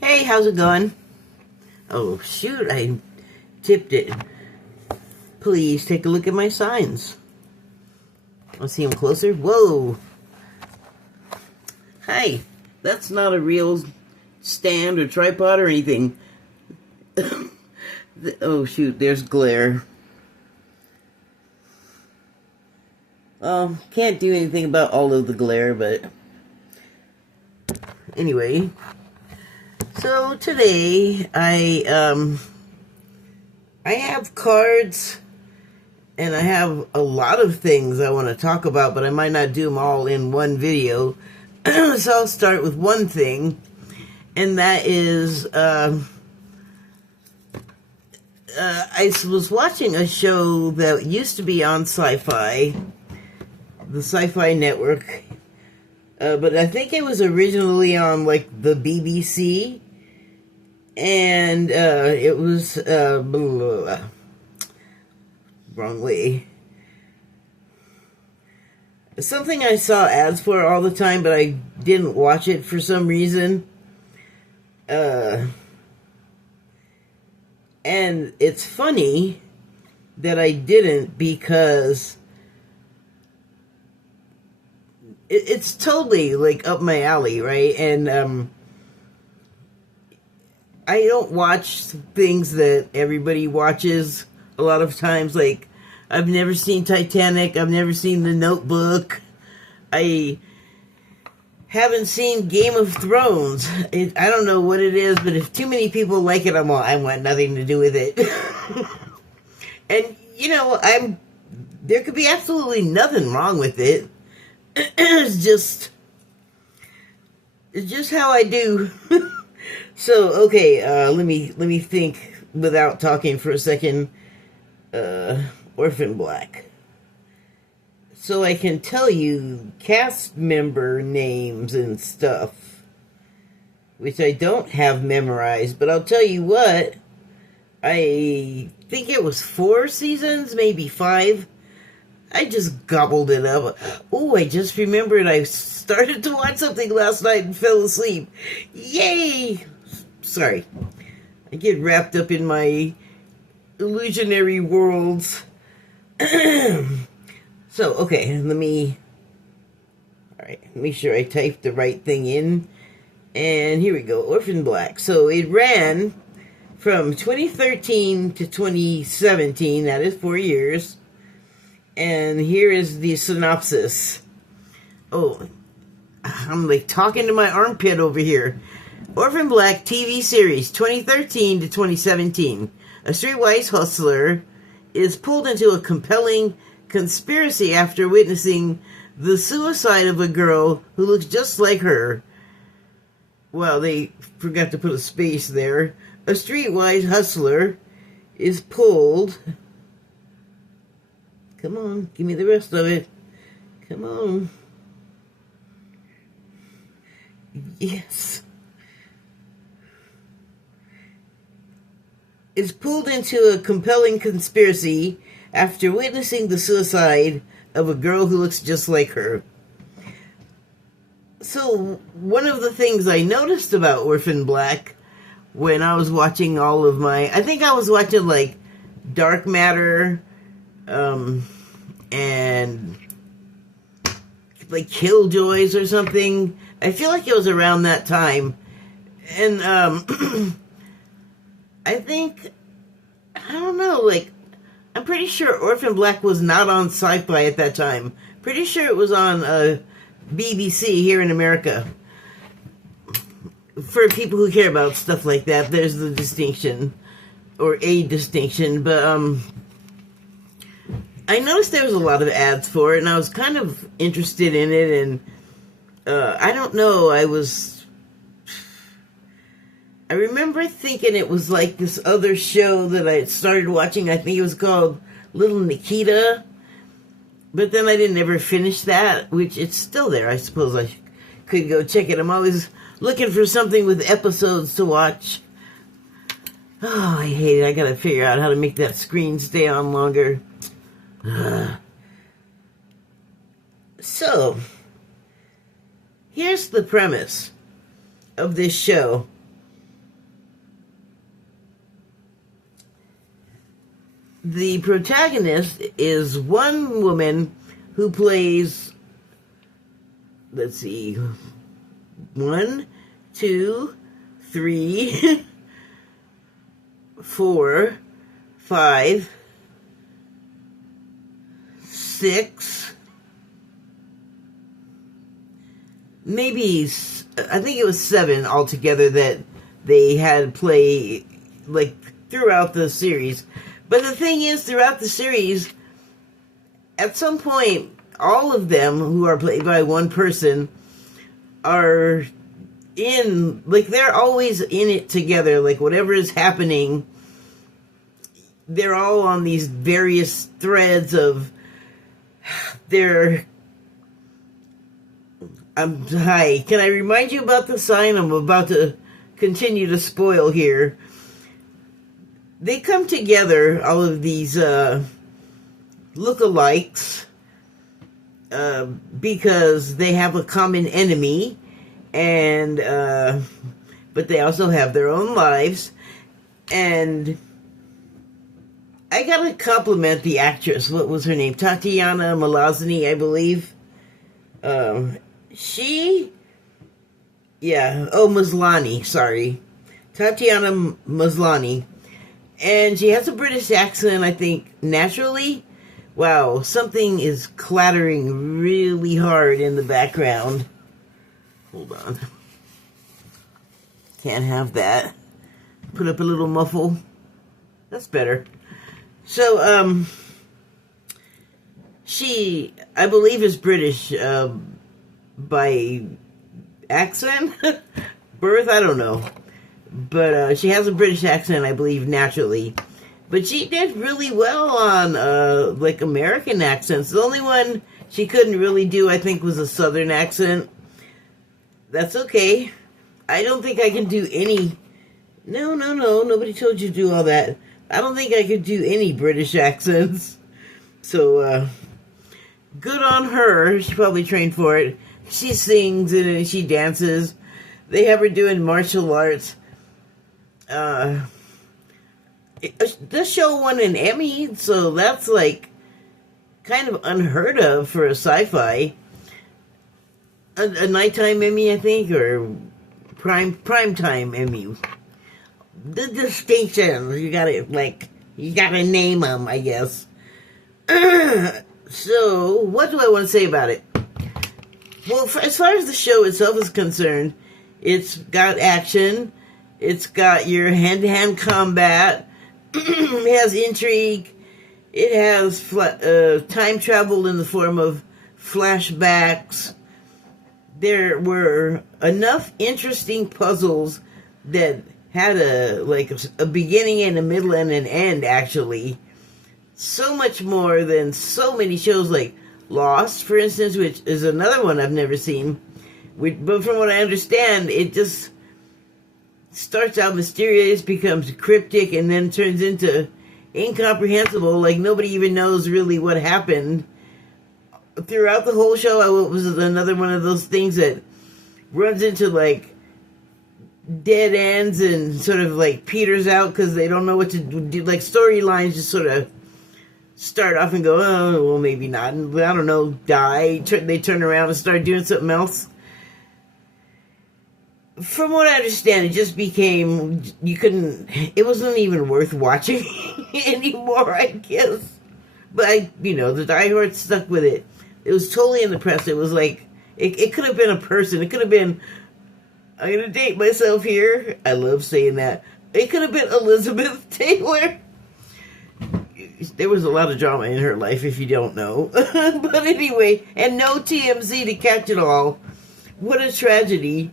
Hey, how's it going? Oh, shoot, I tipped it. Please take a look at my signs. Let's see them closer. Whoa. Hi. That's not a real stand or tripod or anything. Oh, shoot, there's glare. Can't do anything about all of the glare, but anyway. So today I have cards and I have a lot of things I want to talk about, but I might not do them all in one video. So I'll start with one thing, and that is I was watching a show that used to be on Sci-Fi, the Sci-Fi Network, but I think it was originally on like the BBC. And it was wrong way. Something I saw ads for all the time, but I didn't watch it for some reason. And it's funny that I didn't, because it's totally like up my alley, right? And I don't watch things that everybody watches a lot of times. Like, I've never seen Titanic. I've never seen The Notebook. I haven't seen Game of Thrones. I don't know what it is, but if too many people like it, I want nothing to do with it. And, you know, there could be absolutely nothing wrong with it. It's just how I do. So, okay, let me think without talking for a second. Orphan Black. So I can tell you cast member names and stuff, which I don't have memorized, but I'll tell you what, I think it was 4 seasons, maybe 5. I just gobbled it up. Oh, I just remembered I started to watch something last night and fell asleep. Yay! Sorry. I get wrapped up in my illusionary worlds. So, okay, let me make sure I type the right thing in. And here we go, Orphan Black. So it ran from 2013 to 2017, that is 4 years. And here is the synopsis. Oh, I'm like talking to my armpit over here. Orphan Black TV series, 2013 to 2017. A streetwise hustler is pulled into a compelling conspiracy after witnessing the suicide of a girl who looks just like her. Well, they forgot to put a space there. A streetwise hustler is pulled... Come on, give me the rest of it. Come on. Yes. Is pulled into a compelling conspiracy after witnessing the suicide of a girl who looks just like her. So, one of the things I noticed about Orphan Black when I was watching all of my... I think I was watching, like, Dark Matter, and like Killjoys or something. I feel like it was around that time. And I think, I don't know, like, I'm pretty sure Orphan Black was not on Sci-Fi at that time. Pretty sure it was on BBC here in America. For people who care about stuff like that, there's the distinction, or a distinction, but I noticed there was a lot of ads for it, and I was kind of interested in it, and I don't know, I remember thinking it was like this other show that I started watching. I think it was called Little Nikita, but then I didn't ever finish that, which it's still there. I suppose I could go check it. I'm always looking for something with episodes to watch. Oh, I hate it. I gotta figure out how to make that screen stay on longer. So, here's the premise of this show. the protagonist is one woman who plays, let's see, 1, 2, 3, 4, 5, 6, maybe, I think it was 7 altogether that they had play, like, throughout the series. But the thing is, throughout the series, at some point, all of them who are played by one person are in, like, they're always in it together. Like, whatever is happening, they're all on these various threads of their... hi, can I remind you about the sign? I'm about to continue to spoil here. They come together, all of these lookalikes, because they have a common enemy, and but they also have their own lives. And I gotta compliment the actress. What was her name? Tatiana Maslany, I believe. Maslany, sorry. Tatiana Maslany. And she has a British accent, I think, naturally. Wow, something is clattering really hard in the background. Hold on. Can't have that. Put up a little muffle. That's better. So, she, I believe, is British, by accent? Birth? I don't know. But she has a British accent, I believe, naturally. But she did really well on, like, American accents. The only one she couldn't really do, I think, was a Southern accent. That's okay. I don't think I can do any... No, nobody told you to do all that. I don't think I could do any British accents. So, good on her. She probably trained for it. She sings and she dances. They have her doing martial arts. This show won an Emmy, so that's like kind of unheard of for a sci-fi. A nighttime Emmy, I think, or primetime Emmy. The distinctions, you gotta name them, I guess. So, what do I want to say about it? Well, as far as the show itself is concerned, it's got action, it's got your hand-to-hand combat, it has intrigue, it has time travel in the form of flashbacks. There were enough interesting puzzles that had a beginning and a middle and an end, actually. So much more than so many shows like Lost, for instance, which is another one I've never seen. But from what I understand, it just starts out mysterious, becomes cryptic, and then turns into incomprehensible, like nobody even knows really what happened. Throughout the whole show, it was another one of those things that runs into, like, dead ends and sort of, like, peters out because they don't know what to do. Like, storylines just sort of start off and go, oh, well, maybe not. And, I don't know, die. They turn around and start doing something else. From what I understand, it just became, it wasn't even worth watching anymore, I guess. But, the diehards stuck with it. It was totally in the press. It was like, it could have been a person. It could have been, I'm going to date myself here. I love saying that. It could have been Elizabeth Taylor. There was a lot of drama in her life, if you don't know. But anyway, and no TMZ to catch it all. What a tragedy.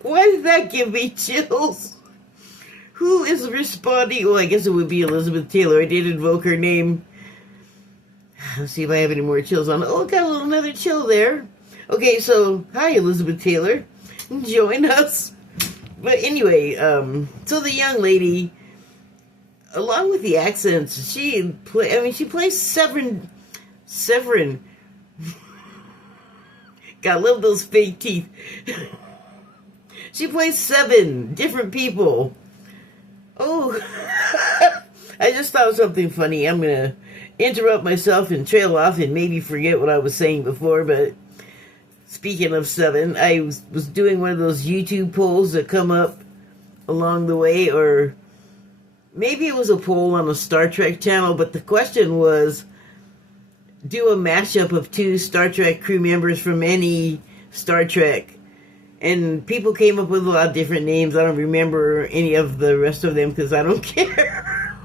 Why did that give me chills? Who is responding? Well, I guess it would be Elizabeth Taylor. I did invoke her name. Let's see if I have any more chills on. Oh, got another chill there. Okay, so, hi, Elizabeth Taylor. Join us. But anyway, so the young lady, along with the accents, she plays Severin. God, love those fake teeth. She plays 7 different people. Oh, I just thought of something funny. I'm going to interrupt myself and trail off and maybe forget what I was saying before, but speaking of 7, I was doing one of those YouTube polls that come up along the way, or maybe it was a poll on a Star Trek channel, but the question was, do a mashup of 2 Star Trek crew members from any Star Trek. And people came up with a lot of different names. I don't remember any of the rest of them because I don't care.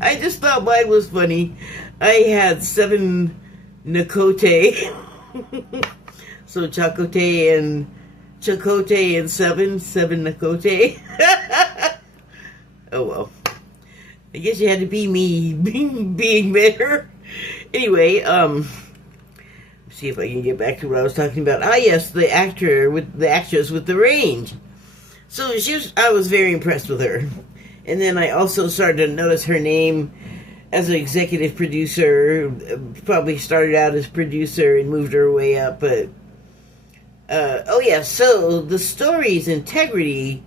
I just thought mine was funny. I had 7 Nakote. So Chakotay and 7 Nakote. Oh well. I guess you had to be me being better. Anyway, see if I can get back to what I was talking about. Ah, yes, the actress with the range. So I was very impressed with her. And then I also started to notice her name as an executive producer. Probably started out as producer and moved her way up, but oh yeah, so the story's integrity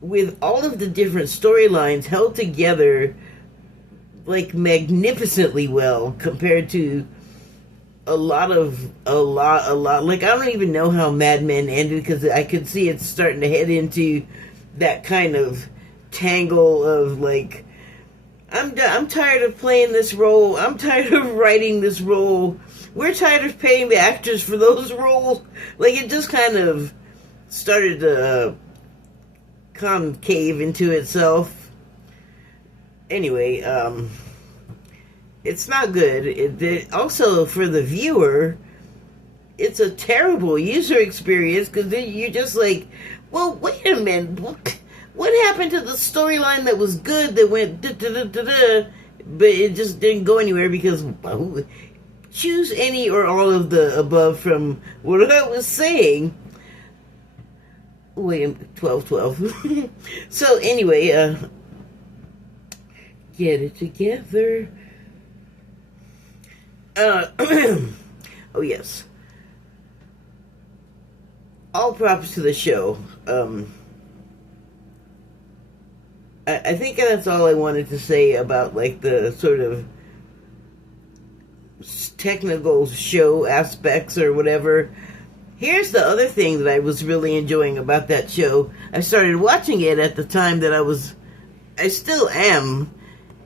with all of the different storylines held together like magnificently well compared to a lot. Like, I don't even know how Mad Men ended because I could see it's starting to head into that kind of tangle of like, I'm tired of playing this role. I'm tired of writing this role. We're tired of paying the actors for those roles. Like, it just kind of started to concave into itself. Anyway, it's not good. Also, for the viewer, it's a terrible user experience because you're just like, well, wait a minute. What happened to the storyline that was good that went da-da-da-da-da, but it just didn't go anywhere because choose any or all of the above from what I was saying. Wait, 12. So anyway, get it together. Oh yes. All props to the show. I think that's all I wanted to say about like the sort of technical show aspects or whatever. Here's the other thing that I was really enjoying about that show. I started watching it at the time that I still am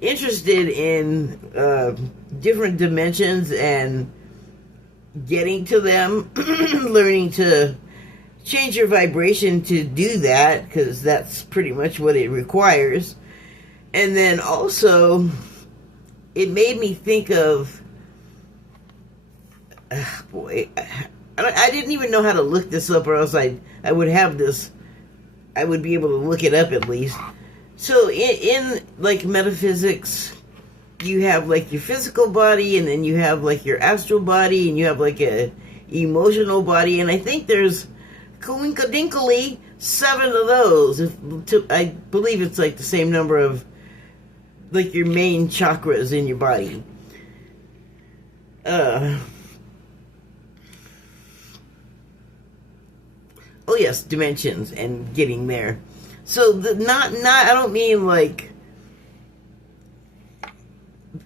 interested in different dimensions and getting to them, learning to change your vibration to do that, because that's pretty much what it requires. And then also, it made me think of, I didn't even know how to look this up, or else I would have this, I would be able to look it up at least. So in like metaphysics, you have like your physical body, and then you have like your astral body, and you have like a emotional body, and I think there's coinkadinkly 7 of those. I believe it's like the same number of like your main chakras in your body. Oh yes, dimensions and getting there. So not I don't mean like,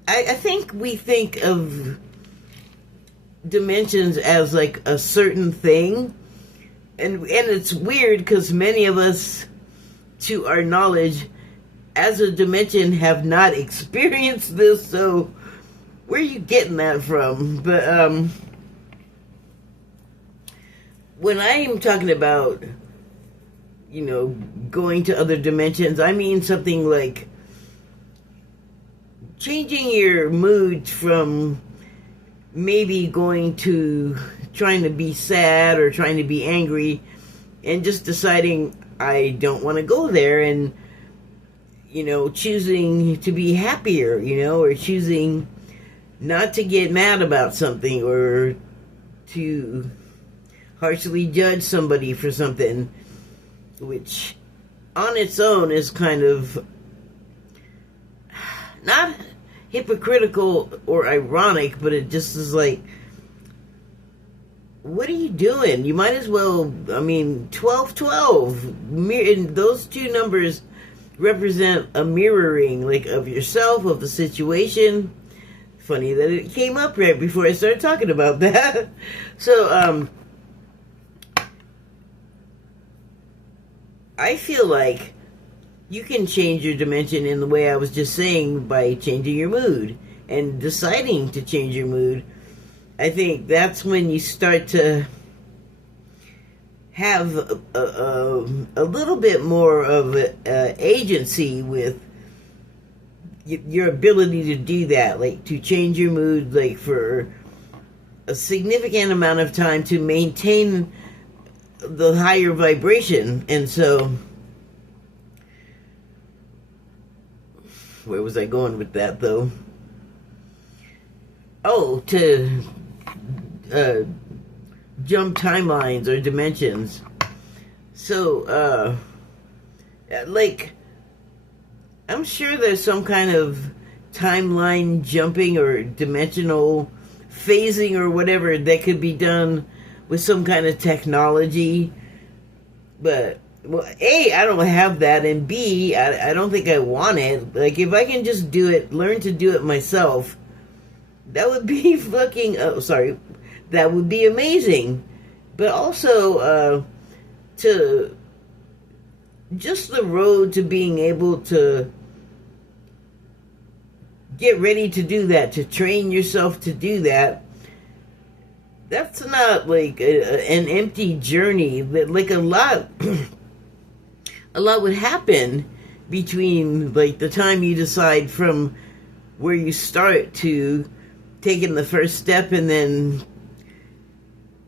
I think we think of dimensions as like a certain thing, and it's weird because many of us, to our knowledge, as a dimension have not experienced this, so where are you getting that from? But when I'm talking about, you know, going to other dimensions, I mean something like changing your mood from maybe going to trying to be sad or trying to be angry and just deciding I don't want to go there, and, you know, choosing to be happier, you know, or choosing not to get mad about something or to harshly judge somebody for something, which on its own is kind of not hypocritical or ironic, but it just is like, what are you doing? You might as well, I mean, 12, and those 2 numbers represent a mirroring, like, of yourself, of the situation. Funny that it came up right before I started talking about that. So, I feel like you can change your dimension in the way I was just saying, by changing your mood and deciding to change your mood. I think that's when you start to have a little bit more of agency with your ability to do that, like to change your mood, like for a significant amount of time to maintain the higher vibration. And so, where was I going with that, though? Oh, to jump timelines or dimensions. So, like, I'm sure there's some kind of timeline jumping or dimensional phasing or whatever that could be done with some kind of technology. But, well, A, I don't have that, and B, I don't think I want it. Like, if I can just do it, learn to do it myself, that would be fucking, that would be amazing. But also, to just the road to being able to get ready to do that, to train yourself to do that, that's not like an empty journey. Like a lot would happen between like the time you decide from where you start to taking the first step and then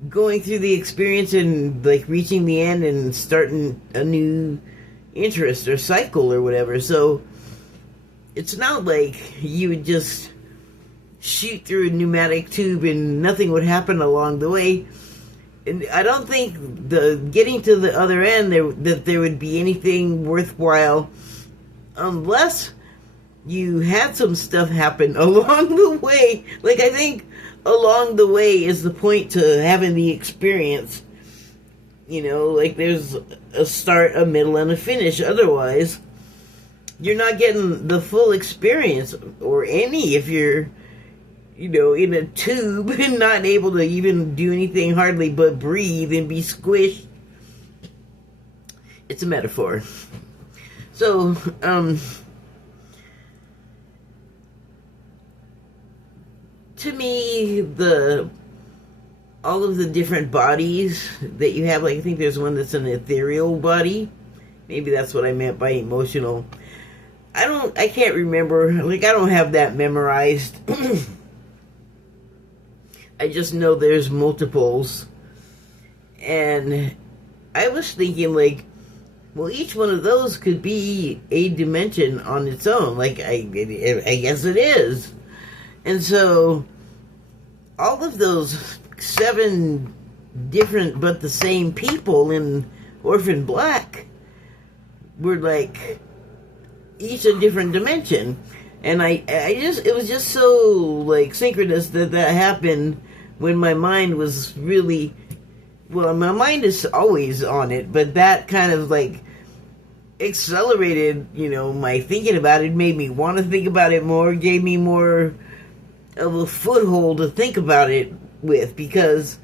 going through the experience and like reaching the end and starting a new interest or cycle or whatever. So it's not like you would just shoot through a pneumatic tube and nothing would happen along the way. And I don't think getting to the other end that there would be anything worthwhile unless you had some stuff happen along the way. Like, I think along the way is the point to having the experience. You know, like there's a start, a middle, and a finish. Otherwise, you're not getting the full experience, or any, if you're, you know, in a tube and not able to even do anything hardly but breathe and be squished. It's a metaphor. So, to me, all of the different bodies that you have, like I think there's one that's an ethereal body. Maybe that's what I meant by emotional. I can't remember. Like, I don't have that memorized. I just know there's multiples. And I was thinking, like, well, each one of those could be a dimension on its own. Like, I guess it is. And so, all of those 7 different but the same people in Orphan Black were like each a different dimension. And it was just so like synchronous that happened when my mind was really, well, my mind is always on it, but that kind of like accelerated, you know, my thinking about it, made me want to think about it more, gave me more of a foothold to think about it with, because,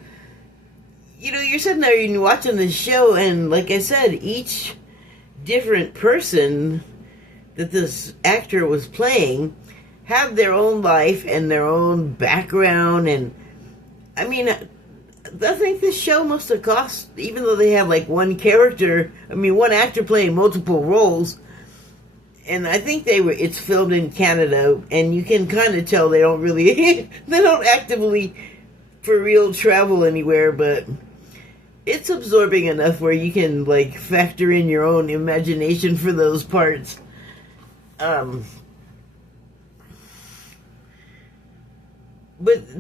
you know, you're sitting there and you're watching this show, and like I said, each different person that this actor was playing had their own life and their own background. And I mean, I think this show must have cost, even though they had like one actor playing multiple roles, and I think it's filmed in Canada, and you can kind of tell they don't really they don't actively for real travel anywhere, but it's absorbing enough where you can like factor in your own imagination for those parts. But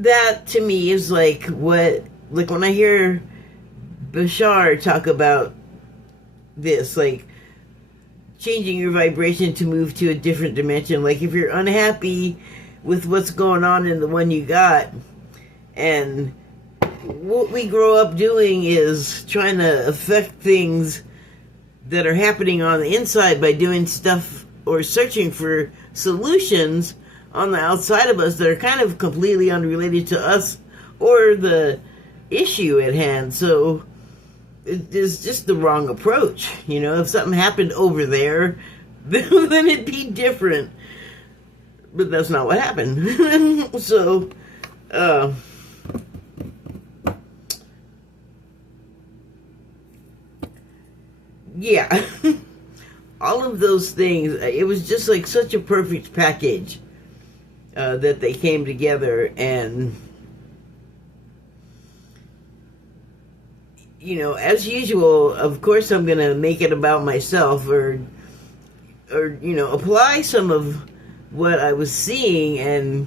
that to me is like when I hear Bashar talk about this, like changing your vibration to move to a different dimension. Like if you're unhappy with what's going on in the one you got, and what we grow up doing is trying to affect things that are happening on the inside by doing stuff or searching for solutions on the outside of us that are kind of completely unrelated to us or the issue at hand. So it is just the wrong approach. You know, if something happened over there, then it'd be different. But that's not what happened. So, yeah. All of those things, it was just like such a perfect package that they came together. And, you know, as usual, of course I'm going to make it about myself or, you know, apply some of what I was seeing and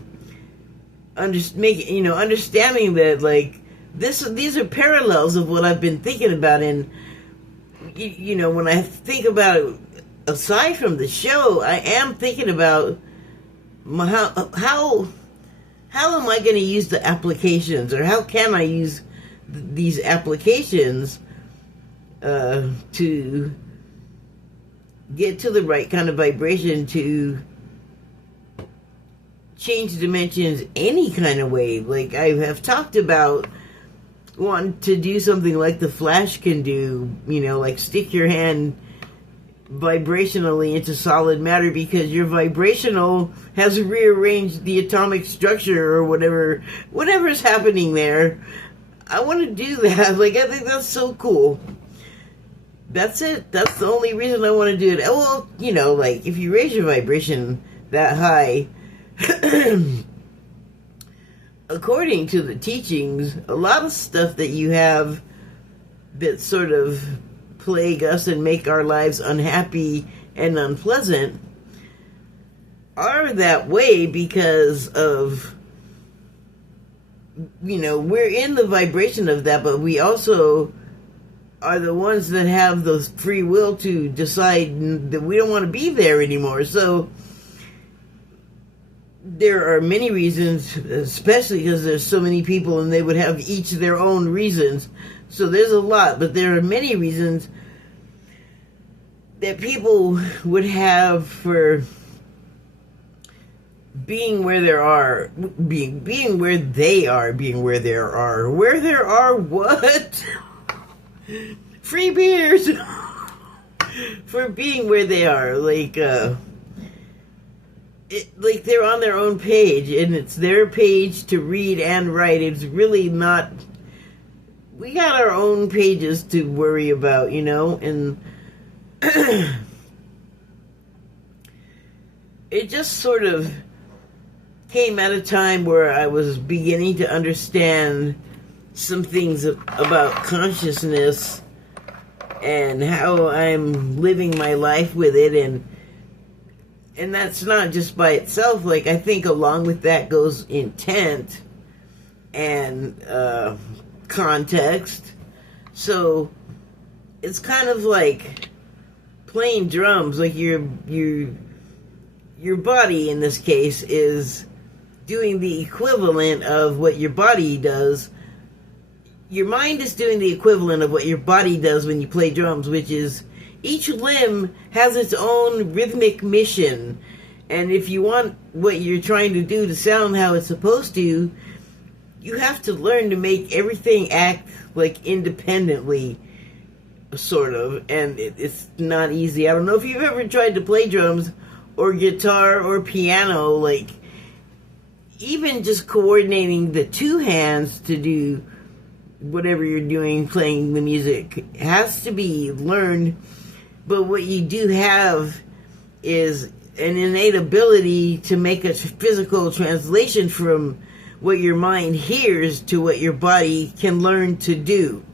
understanding that, like, these are parallels of what I've been thinking about. And, you know, when I think about it, aside from the show, I am thinking about how am I going to use the applications, or how can I use these applications to get to the right kind of vibration to change dimensions any kind of way. Like I have talked about wanting to do something like the Flash can do, you know, like stick your hand vibrationally into solid matter, because your vibrational has rearranged the atomic structure or whatever's happening there. I want to do that. Like, I think that's so cool. That's it. That's the only reason I want to do it. Well, you know, like, if you raise your vibration that high, according to the teachings, a lot of stuff that you have that sort of plague us and make our lives unhappy and unpleasant are that way because of, you know, we're in the vibration of that, but we also are the ones that have the free will to decide that we don't want to be there anymore. So there are many reasons, especially because there's so many people and they would have each their own reasons. So there's a lot, but there are many reasons that people would have for being where there are, being where they are, being where there are. Where there are what? Free beers! For being where they are. Like, like they're on their own page, and it's their page to read and write. It's really not... We got our own pages to worry about, you know, and it just sort of came at a time where I was beginning to understand some things about consciousness and how I'm living my life with it, and that's not just by itself. Like, I think along with that goes intent and context. So it's kind of like playing drums. Like your body in this case is doing the equivalent of what your body does. Your mind is doing the equivalent of what your body does when you play drums, which is each limb has its own rhythmic mission. And if you want what you're trying to do to sound how it's supposed to, you have to learn to make everything act like independently, sort of. And it's not easy. I don't know if you've ever tried to play drums or guitar or piano. Like, even just coordinating the two hands to do whatever you're doing, playing the music, has to be learned. But what you do have is an innate ability to make a physical translation from what your mind hears to what your body can learn to do.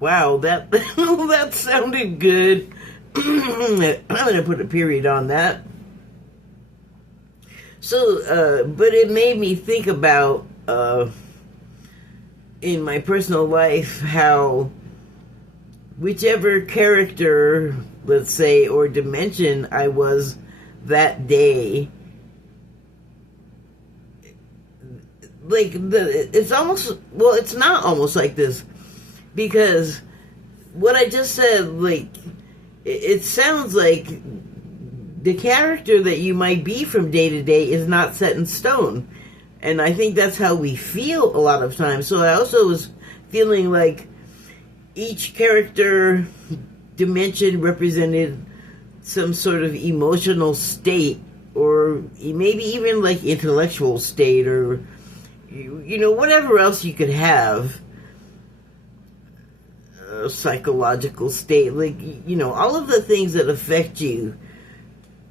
Wow, that sounded good. I'm gonna put a period on that. So, but it made me think about, in my personal life, how whichever character, let's say, or dimension I was that day, it's almost, well, it's not almost like this, because what I just said, like, it sounds like the character that you might be from day to day is not set in stone. And I think that's how we feel a lot of times. So I also was feeling like each character dimension represented some sort of emotional state, or maybe even like intellectual state, or, you know, whatever else you could have. Psychological state, like, you know, all of the things that affect you.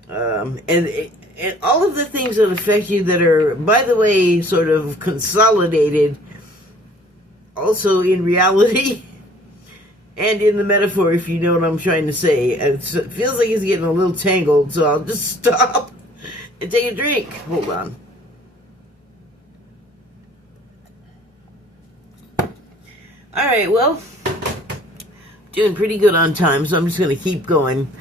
And all of the things that affect you that are, by the way, sort of consolidated also in reality and in the metaphor, if you know what I'm trying to say. It feels like it's getting a little tangled, so I'll just stop and take a drink. Hold on. Alright, well, doing pretty good on time, so I'm just going to keep going.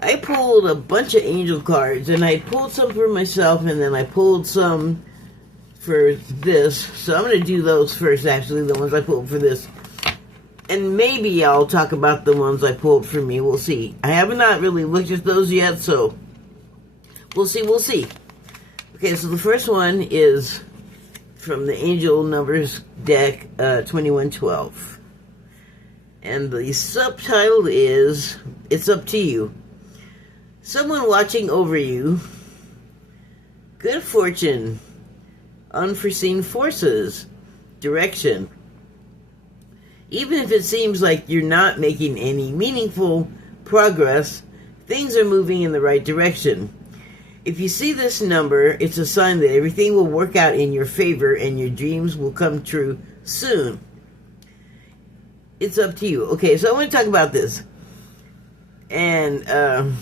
I pulled a bunch of angel cards, and I pulled some for myself, and then I pulled some for this. So I'm going to do those first, actually, the ones I pulled for this. And maybe I'll talk about the ones I pulled for me. We'll see. I have not really looked at those yet, so we'll see, we'll see. Okay, so the first one is from the Angel Numbers deck, 2112. And the subtitle is, It's Up to You. Someone watching over you, good fortune, unforeseen forces, direction. Even if it seems like you're not making any meaningful progress, things are moving in the right direction. If you see this number, it's a sign that everything will work out in your favor and your dreams will come true soon. It's up to you. Okay, so I want to talk about this. And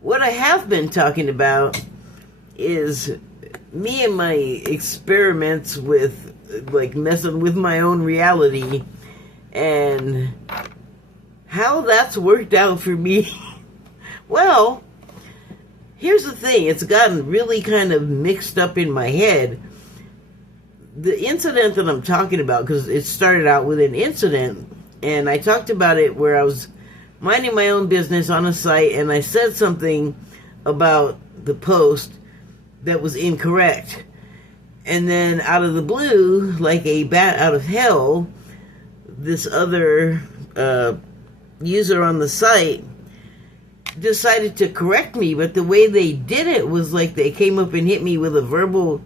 what I have been talking about is me and my experiments with, like, messing with my own reality and how that's worked out for me. Well, here's the thing. It's gotten really kind of mixed up in my head. The incident that I'm talking about, because it started out with an incident, and I talked about it where I was minding my own business on a site, and I said something about the post that was incorrect. And then out of the blue, like a bat out of hell, this other user on the site decided to correct me, but the way they did it was like they came up and hit me with a verbal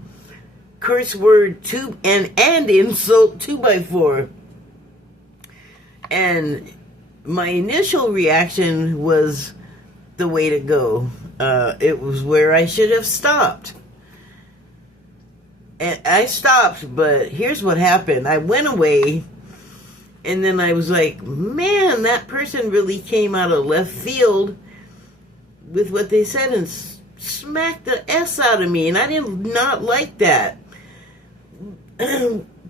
curse word and insult 2x4. And my initial reaction was the way to go. It was where I should have stopped. And I stopped, but here's what happened. I went away, and then I was like, man, that person really came out of left field with what they said and smacked the S out of me, and I did not like that.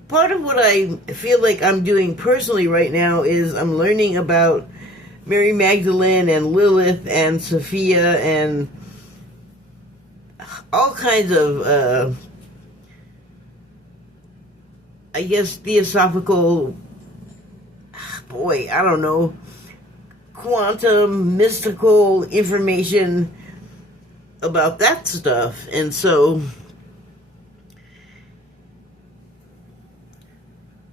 Part of what I feel like I'm doing personally right now is I'm learning about Mary Magdalene and Lilith and Sophia and all kinds of, I guess, theosophical, boy, I don't know, quantum, mystical information about that stuff. And so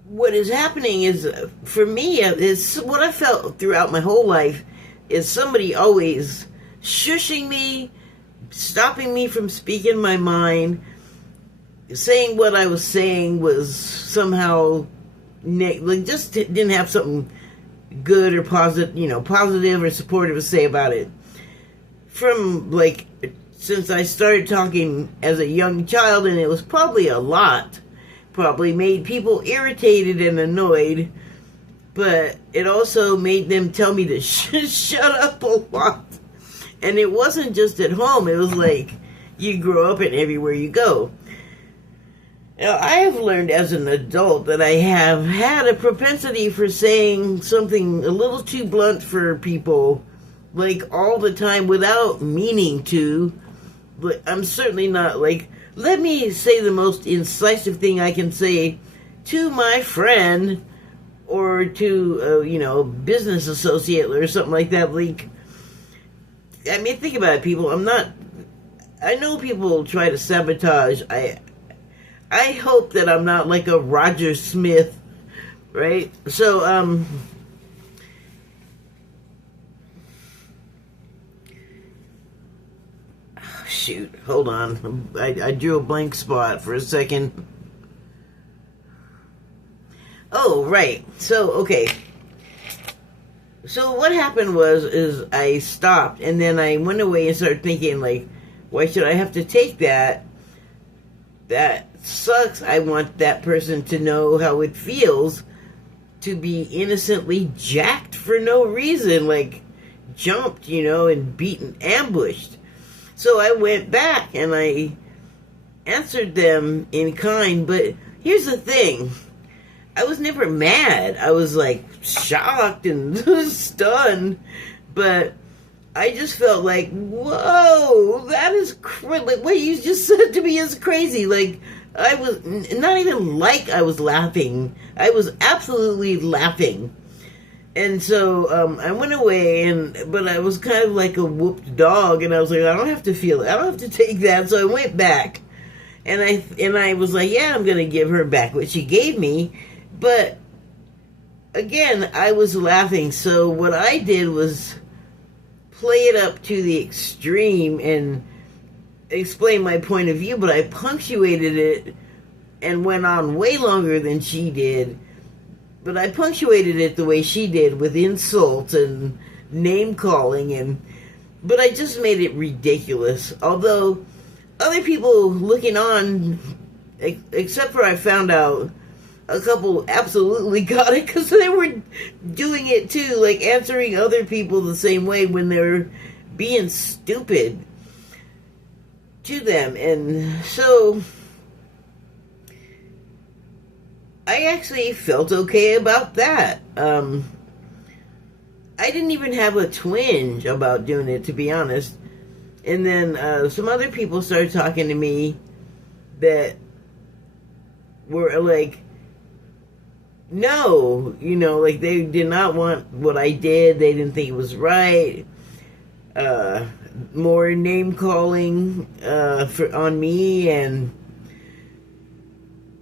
what is happening is, for me, is what I felt throughout my whole life is somebody always shushing me, stopping me from speaking my mind, saying what I was saying was somehow, like, just didn't have something good or positive, positive or supportive to say about it. From, like, since I started talking as a young child, and it was probably a lot, probably made people irritated and annoyed, but it also made them tell me to shut up a lot. And it wasn't just at home, it was like you grow up and everywhere you go. Now, I have learned as an adult that I have had a propensity for saying something a little too blunt for people, like, all the time without meaning to. But I'm certainly not, like, let me say the most incisive thing I can say to my friend or to, a business associate or something like that. Like, I mean, think about it, people. I know people try to sabotage. I hope that I'm not like a Roger Smith, right? So, shoot, hold on. I drew a blank spot for a second. Oh, right. So, okay. So what happened is I stopped, and then I went away and started thinking, like, why should I have to take that? That sucks. I want that person to know how it feels to be innocently jacked for no reason, like jumped, and beaten, ambushed. So I went back and I answered them in kind, but here's the thing. I was never mad. I was like shocked and stunned, but I just felt like, whoa, that is like what you just said to me is crazy. Like, I was not even like I was laughing. I was absolutely laughing. And so I went away, but I was kind of like a whooped dog, and I was like, I don't have to feel it. I don't have to take that. So I went back, and I was like, yeah, I'm gonna give her back what she gave me. But again, I was laughing. So what I did was play it up to the extreme and explain my point of view, but I punctuated it and went on way longer than she did. But I punctuated it the way she did, with insults and name calling, but I just made it ridiculous. Although other people looking on, except for I found out a couple absolutely got it because they were doing it too, like answering other people the same way when they're being stupid to them. And so I actually felt okay about that. I didn't even have a twinge about doing it, to be honest. And then some other people started talking to me that were like, no, like they did not want what I did. They didn't think it was right. More name calling on me, and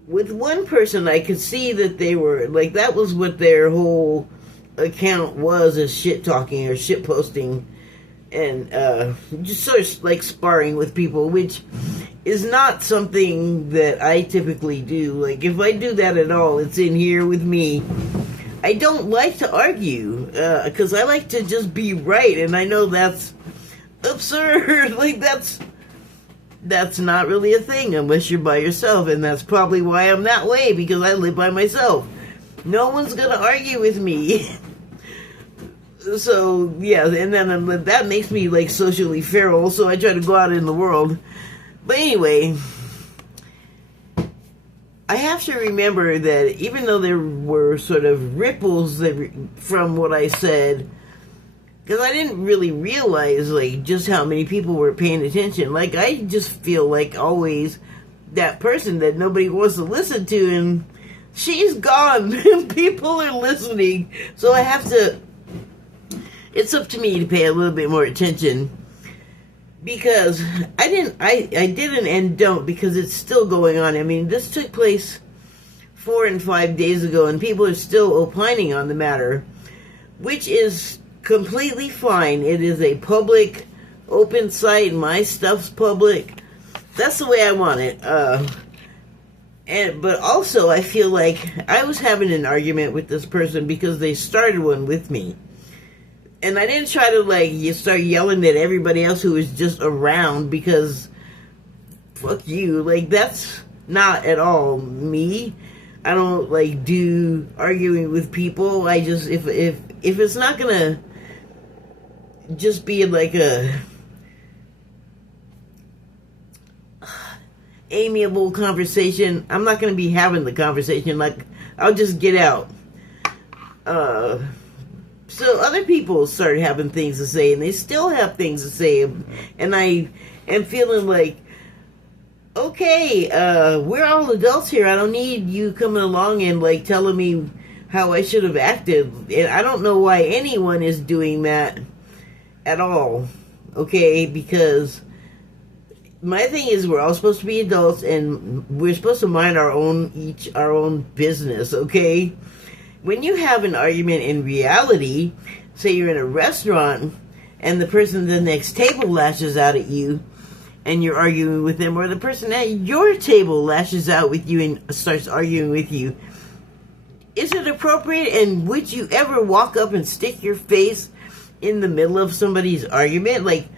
with one person I could see that they were like, that was what their whole account was, as shit talking or shit posting, and just sort of like sparring with people, which is not something that I typically do. Like, if I do that at all, it's in here with me. I don't like to argue, because I like to just be right, and I know that's absurd. Like, that's not really a thing unless you're by yourself, and that's probably why I'm that way, because I live by myself. No one's gonna argue with me. So, yeah, and then that makes me, like, socially feral, so I try to go out in the world. But anyway, I have to remember that even though there were sort of ripples from what I said, because I didn't really realize, like, just how many people were paying attention. Like, I just feel like always that person that nobody wants to listen to, and she's gone, and people are listening. So I have to, it's up to me to pay a little bit more attention. Because I didn't and don't, because it's still going on. I mean, this took place 4 and 5 days ago, and people are still opining on the matter, which is completely fine. It is a public, open site. My stuff's public. That's the way I want it. But also, I feel like I was having an argument with this person because they started one with me. And I didn't try to, like, you start yelling at everybody else who was just around, because fuck you. Like, that's not at all me. I don't, like, do arguing with people. I just, if it's not gonna just be like a amiable conversation, I'm not gonna be having the conversation. Like, I'll just get out. So other people started having things to say, and they still have things to say, and I am feeling like okay, we're all adults here. I don't need you coming along and like telling me how I should have acted. And I don't know why anyone is doing that at all. Okay, because my thing is we're all supposed to be adults and we're supposed to mind our own business, okay? When you have an argument in reality, say you're in a restaurant and the person at the next table lashes out at you and you're arguing with them, or the person at your table lashes out with you and starts arguing with you, is it appropriate, and would you ever walk up and stick your face in the middle of somebody's argument? Like,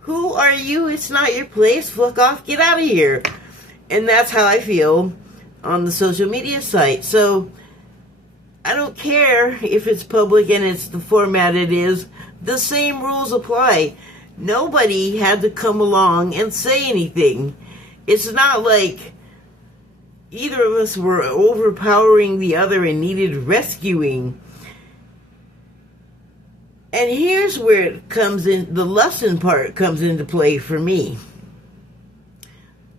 who are you? It's not your place. Fuck off. Get out of here. And that's how I feel on the social media site. So I don't care if it's public and it's the format it is. The same rules apply. Nobody had to come along and say anything. It's not like either of us were overpowering the other and needed rescuing. And here's where it comes in, the lesson part comes into play for me.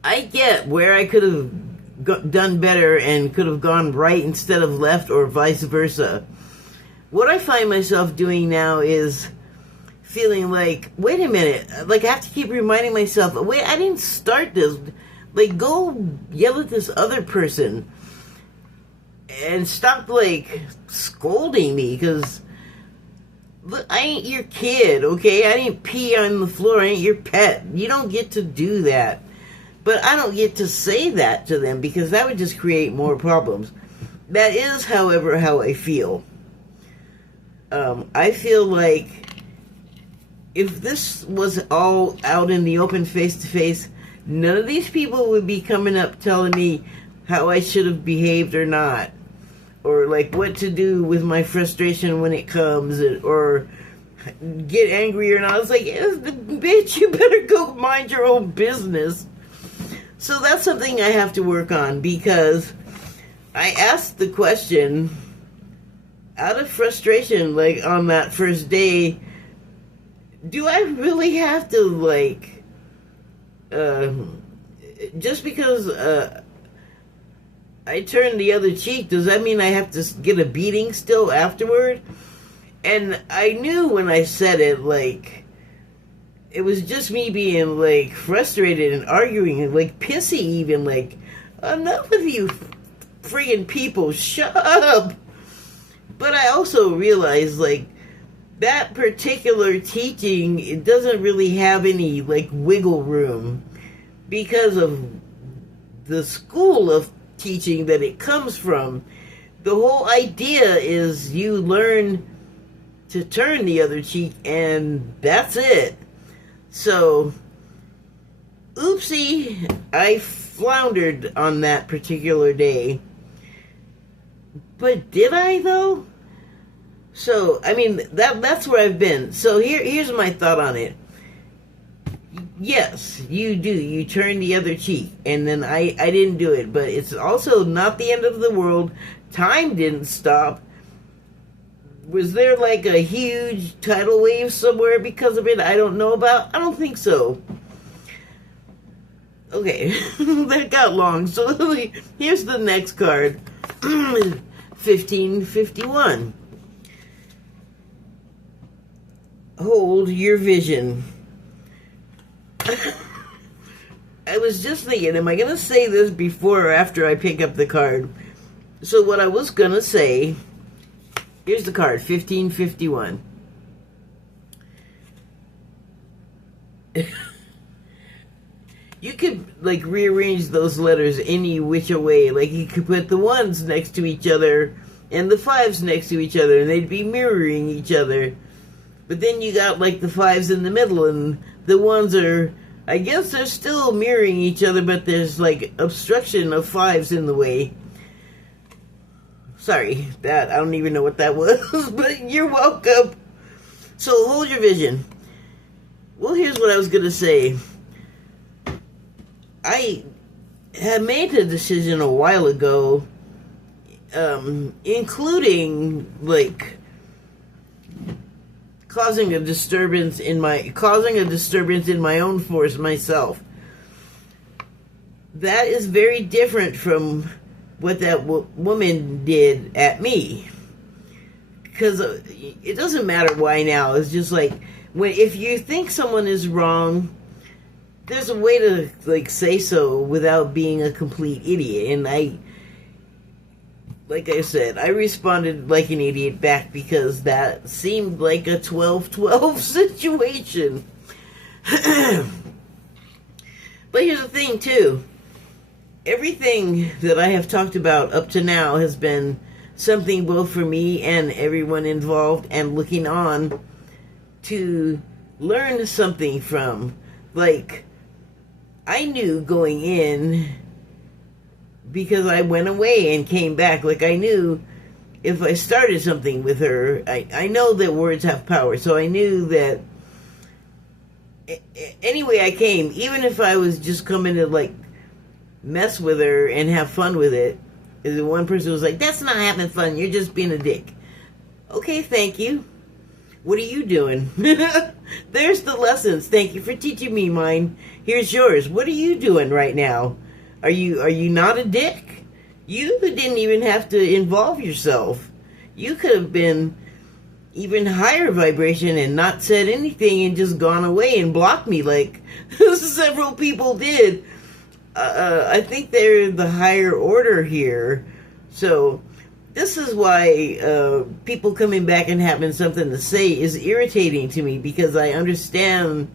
I get where I could have done better and could have gone right instead of left, or vice versa. What I find myself doing now is feeling like, wait a minute, like I have to keep reminding myself, wait, I didn't start this. Like, go yell at this other person and stop, like, scolding me, because look, I ain't your kid, okay? I didn't pee on the floor. I ain't your pet. You don't get to do that. But I don't get to say that to them, because that would just create more problems. That is, however, how I feel. I feel like if this was all out in the open, face-to-face, none of these people would be coming up telling me how I should have behaved or not. Or like what to do with my frustration when it comes, or get angry or not. It's like, bitch, you better go mind your own business. So that's something I have to work on, because I asked the question out of frustration, like on that first day, do I really have to, like, just because I turned the other cheek, does that mean I have to get a beating still afterward? And I knew when I said it, like, it was just me being, like, frustrated and arguing and, like, pissy even, like, enough of you friggin' people, shut up! But I also realized, like, that particular teaching, it doesn't really have any, like, wiggle room, because of the school of teaching that it comes from. The whole idea is you learn to turn the other cheek, and that's it. So, oopsie, I floundered on that particular day. But did I, though? So, I mean, that's where I've been. So here's my thought on it. Yes, you do. You turn the other cheek. And then I didn't do it. But it's also not the end of the world. Time didn't stop. Was there like a huge tidal wave somewhere because of it I don't know about? I don't think so. Okay, that got long. So here's the next card. 1551. Hold your vision. I was just thinking, am I going to say this before or after I pick up the card? So what I was going to say, here's the card, 1551. You could, like, rearrange those letters any which way. Like, you could put the ones next to each other and the fives next to each other, and they'd be mirroring each other. But then you got, like, the fives in the middle, and the ones are, I guess they're still mirroring each other, but there's, like, obstruction of fives in the way. Sorry, I don't even know what that was, but you're welcome. So, hold your vision. Well, here's what I was going to say. I had made a decision a while ago, including, like, causing a disturbance in my own force myself. that is very different from what that woman did at me. Because it doesn't matter why now. It's just like, if you think someone is wrong, there's a way to like say so without being a complete idiot. And like I said, I responded like an idiot back because that seemed like a 12-12 situation. But here's the thing too. Everything that I have talked about up to now has been something both for me and everyone involved and looking on to learn something from. Like, I knew going in, because I went away and came back, like I knew if I started something with her, I know that words have power, so I knew that anyway I came, even if I was just coming to like mess with her and have fun with it, and one person was like, that's not having fun, you're just being a dick. Okay, thank you. What are you doing? There's the lessons. Thank you for teaching me mine. Here's yours. What are you doing right now? Are you not a dick? You didn't even have to involve yourself. You could have been even higher vibration and not said anything and just gone away and blocked me like several people did. I think they're the higher order here. So this is why people coming back and having something to say is irritating to me, because I understand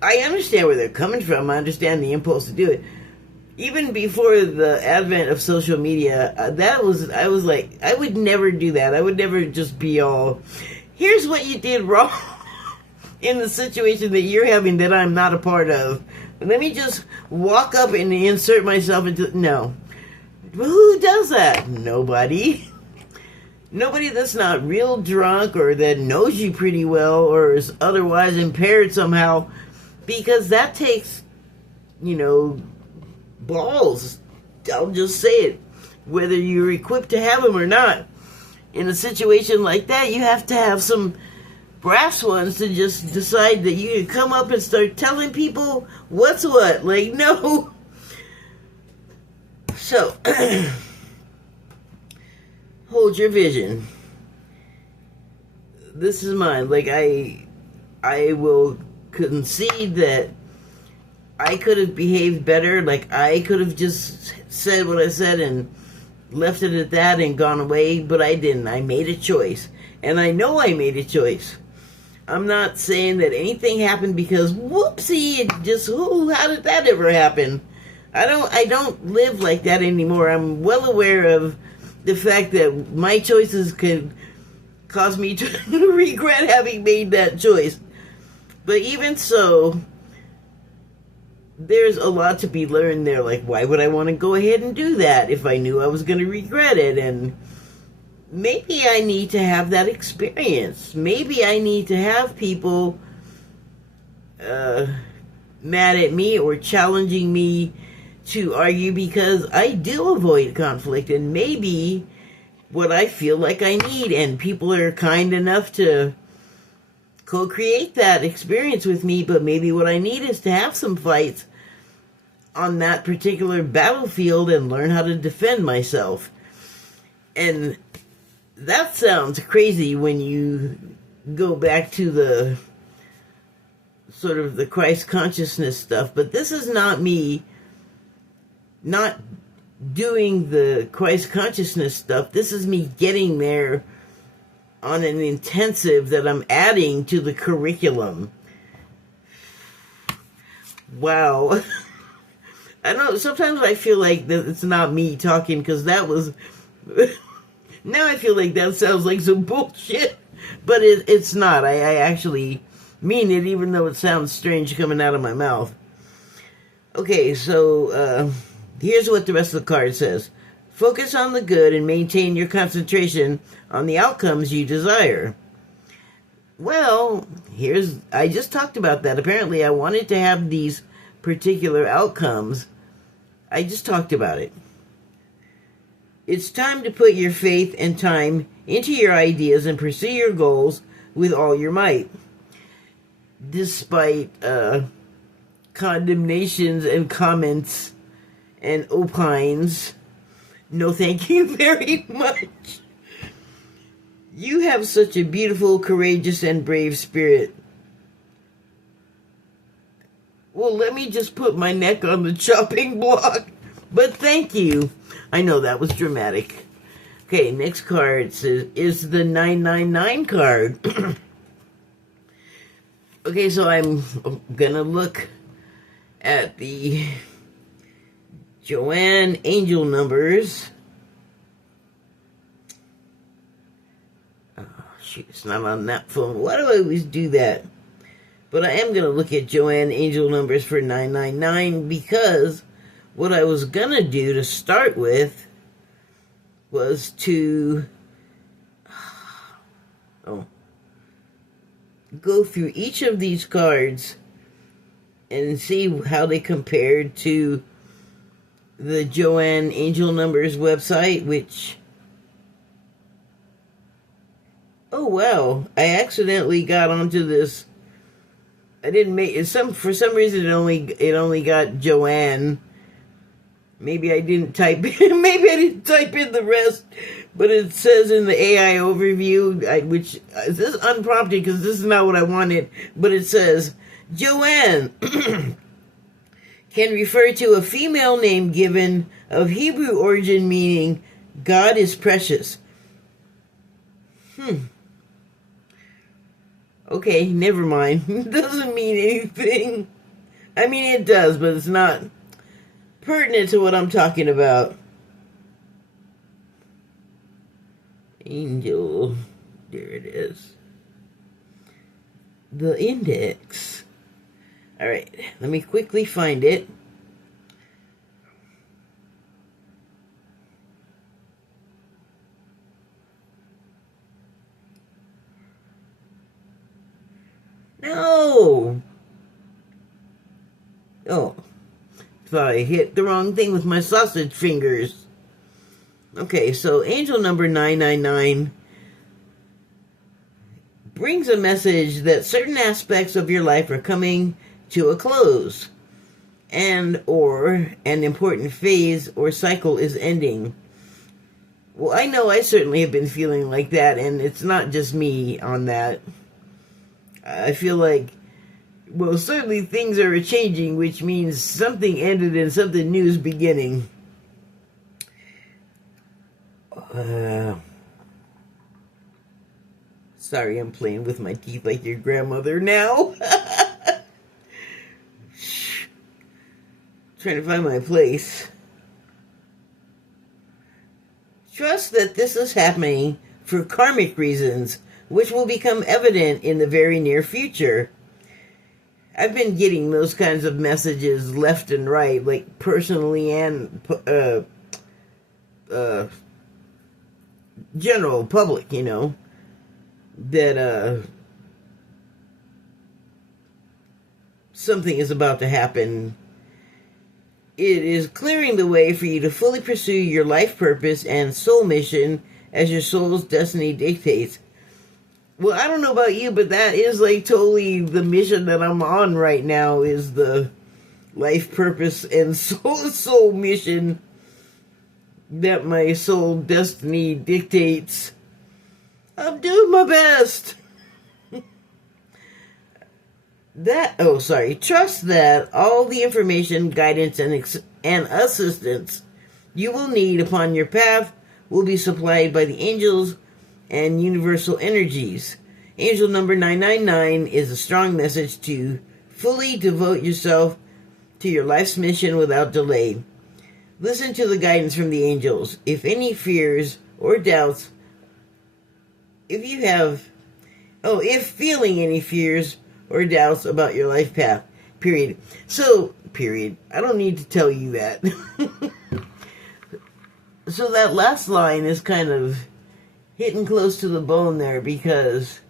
where they're coming from. I understand the impulse to do it. Even before the advent of social media, I was like, I would never do that. I would never just be all, here's what you did wrong in the situation that you're having that I'm not a part of. Let me just walk up and insert myself into... No. Who does that? Nobody. Nobody that's not real drunk or that knows you pretty well or is otherwise impaired somehow, because that takes, balls. I'll just say it. Whether you're equipped to have them or not. In a situation like that, you have to have some brass ones to just decide that you can come up and start telling people what's what. Like, no. So, hold your vision. This is mine. Like, I will concede that I could have behaved better. Like, I could have just said what I said and left it at that and gone away, but I didn't. I made a choice. And I know I made a choice. I'm not saying that anything happened because whoopsie, it just, how did that ever happen? I don't live like that anymore. I'm well aware of the fact that my choices could cause me to regret having made that choice. But even so, there's a lot to be learned there. Like, why would I want to go ahead and do that if I knew I was going to regret it? And maybe I need to have that experience. Maybe I need to have people mad at me or challenging me to argue, because I do avoid conflict, and maybe what I feel like I need, and people are kind enough to co-create that experience with me, but maybe what I need is to have some fights on that particular battlefield and learn how to defend myself. And that sounds crazy when you go back to the sort of the Christ consciousness stuff, but this is not me not doing the Christ consciousness stuff. This is me getting there on an intensive that I'm adding to the curriculum. Wow. I don't know, sometimes I feel like that it's not me talking, because that was... Now I feel like that sounds like some bullshit, but it's not. I actually mean it, even though it sounds strange coming out of my mouth. Okay, so here's what the rest of the card says. Focus on the good and maintain your concentration on the outcomes you desire. Well, I just talked about that. Apparently, I wanted to have these particular outcomes. I just talked about it. It's time to put your faith and time into your ideas and pursue your goals with all your might. Despite condemnations and comments and opines, no thank you very much. You have such a beautiful, courageous, and brave spirit. Well, let me just put my neck on the chopping block. But thank you. I know that was dramatic. Okay, next card is the 999 card. Okay, so I'm gonna look at the Joanne angel numbers. Oh, shoot, it's not on that phone. Why do I always do that? But I am gonna look at Joanne angel numbers for 999 because what I was gonna do to start with was to go through each of these cards and see how they compared to the Joanne Angel Numbers website, which, oh wow, I accidentally got onto this. I didn't make it, for some reason it only got Joanne. Maybe I didn't type maybe I didn't type in the rest, but it says in the AI overview, which this is unprompted because this is not what I wanted, but it says Joanne can refer to a female name given of Hebrew origin meaning God is precious. Okay, never mind. It doesn't mean anything. I mean, it does, but it's not pertinent to what I'm talking about. Angel. There it is. The index. Alright, let me quickly find it. No! Oh. Thought I hit the wrong thing with my sausage fingers. Okay, so angel number 999 brings a message that certain aspects of your life are coming to a close, and or an important phase or cycle is ending. Well, I know I certainly have been feeling like that, and it's not just me on that. I feel like, well, certainly things are changing, which means something ended and something new is beginning. Sorry, I'm playing with my teeth like your grandmother now. Trying to find my place. Trust that this is happening for karmic reasons, which will become evident in the very near future. I've been getting those kinds of messages left and right, like personally and general public, you know, that something is about to happen. It is clearing the way for you to fully pursue your life purpose and soul mission as your soul's destiny dictates. Well, I don't know about you, but that is like totally the mission that I'm on right now, is the life purpose and soul mission that my soul destiny dictates. I'm doing my best. Trust that all the information, guidance, and assistance you will need upon your path will be supplied by the angels and universal energies. Angel number 999 is a strong message to fully devote yourself to your life's mission without delay. Listen to the guidance from the angels. If any fears or doubts, if feeling any fears or doubts about your life path, period. So, period. I don't need to tell you that. So that last line is kind of hitting close to the bone there, because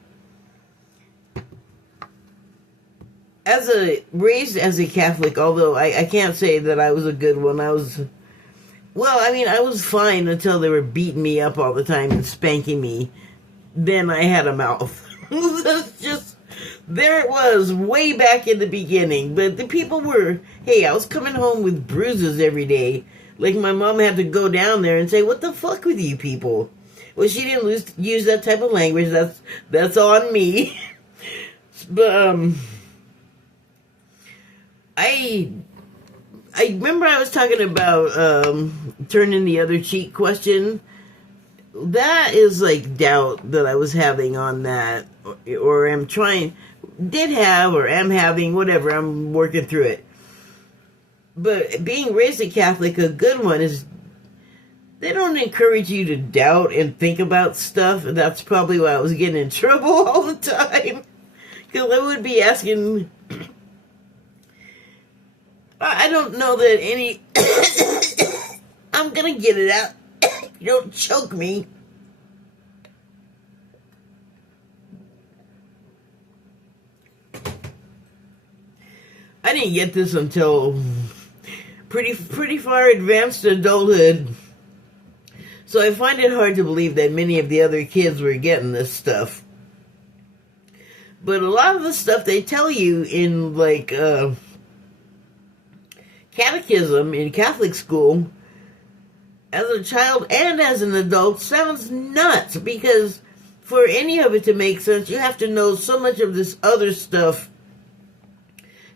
raised as a Catholic, although I can't say that I was a good one. I was fine until they were beating me up all the time and spanking me. Then I had a mouth. That's just there it was, way back in the beginning. But the people were, hey, I was coming home with bruises every day. Like, my mom had to go down there and say, what the fuck with you people? Well, she didn't use that type of language. That's on me. But, I remember I was talking about, turning the other cheek question. That is, like, doubt that I was having on that. Or am having, whatever, I'm working through it. But being raised a Catholic, a good one is, they don't encourage you to doubt and think about stuff. And that's probably why I was getting in trouble all the time. Because I would be asking, I don't know that any, I'm gonna get it out. You don't choke me. I didn't get this until pretty far advanced adulthood. So I find it hard to believe that many of the other kids were getting this stuff. But a lot of the stuff they tell you in, like, catechism in Catholic school, as a child and as an adult, sounds nuts. Because for any of it to make sense, you have to know so much of this other stuff.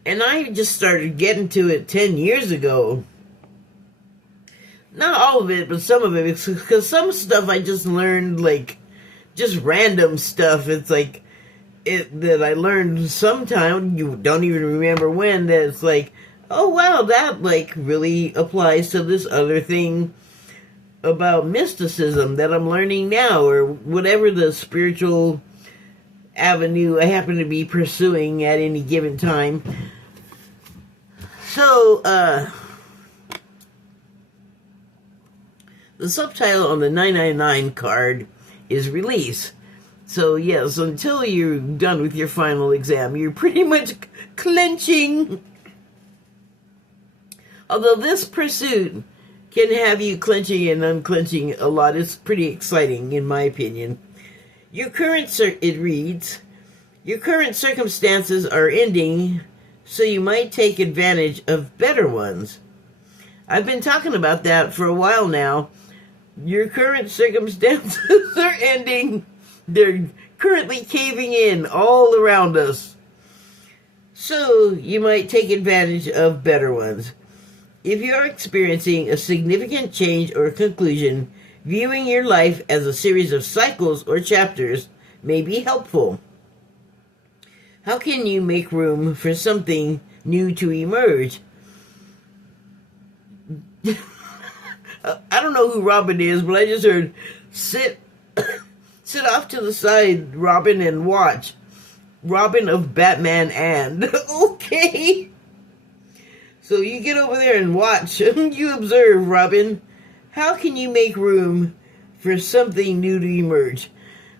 And I just started getting to it 10 years ago. Not all of it, but some of it. Because some stuff I just learned, like, just random stuff. It's like, that I learned sometime, you don't even remember when, that it's like, oh wow, that, like, really applies to this other thing about mysticism that I'm learning now, or whatever the spiritual avenue I happen to be pursuing at any given time. So, the subtitle on the 999 card is release. So, yes, until you're done with your final exam, you're pretty much clenching. Although this pursuit can have you clenching and unclenching a lot. It's pretty exciting, in my opinion. It reads, your current circumstances are ending, so you might take advantage of better ones. I've been talking about that for a while now. Your current circumstances are ending. They're currently caving in all around us. So you might take advantage of better ones. If you're experiencing a significant change or conclusion, viewing your life as a series of cycles or chapters may be helpful. How can you make room for something new to emerge? I don't know who Robin is, but I just heard, sit off to the side, Robin, and watch. Robin of Batman and. Okay. So you get over there and watch. You observe, Robin. How can you make room for something new to emerge?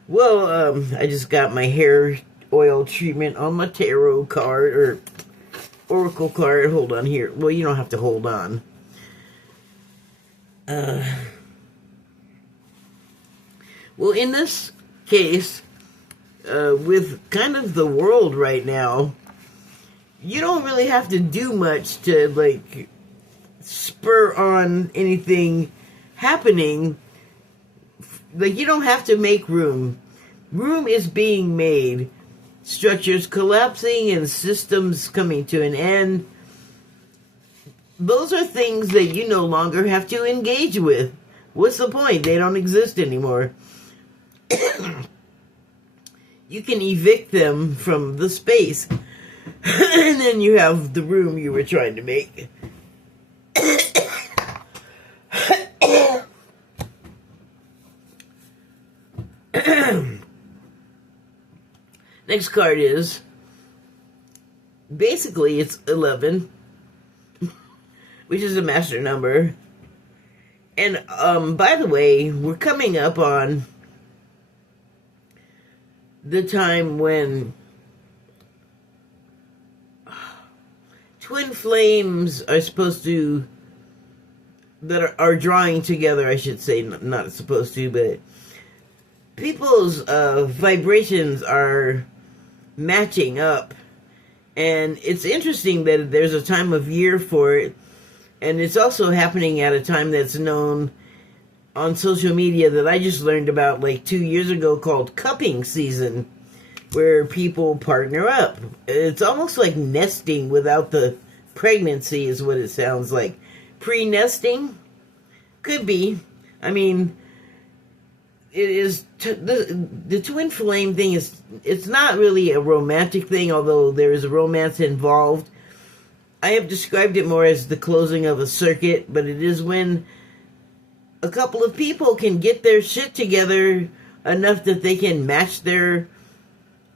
Well, I just got my hair oil treatment on my tarot card, or oracle card. Hold on here. Well, you don't have to hold on. Well, in this case, with kind of the world right now, you don't really have to do much to, like, spur on anything happening. Like, you don't have to make room. Room is being made. Structures collapsing and systems coming to an end. Those are things that you no longer have to engage with. What's the point? They don't exist anymore. You can evict them from the space. And then you have the room you were trying to make. Next card is, basically it's 11, which is a master number. And by the way, we're coming up on the time when twin flames are supposed to, that are drawing together, I should say, not supposed to, but people's vibrations are matching up. And it's interesting that there's a time of year for it, and it's also happening at a time that's known on social media that I just learned about like 2 years ago, called cupping season, where people partner up. It's almost like nesting without the pregnancy is what it sounds like. Pre-nesting? Could be. I mean, it is the twin flame thing it's not really a romantic thing, although there is a romance involved. I have described it more as the closing of a circuit, but it is when a couple of people can get their shit together enough that they can match their